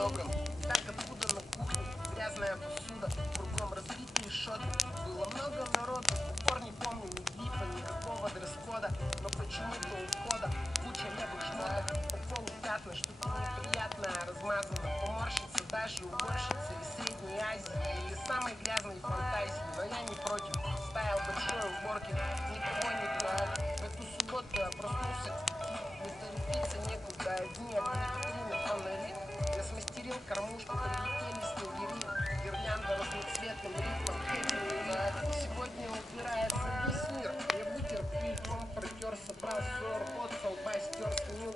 добрым. Так откуда на кухне грязная посуда, кругом разбитые шоты. Было много народу, в упор не помню ни гриппа, никакого дресс-кода. Но почему-то у входа куча левых шмоток, по полу пятна, что-то неприятное размазано. Поморщится даже уборщица из Средней Азии или самой грязной фантазии. Но я не против, стайл большой уборки, никого не трогать. В эту субботу я проснулся, не торопиться некуда, одни витрины, фонари. Я смастерил кормушку, прилетели снегири, гирлянда разноцветным ритмом хэппи. Сегодня убирается весь мир. Я вытер пыль, протер, собрал ссор, пот со лба стер, сменил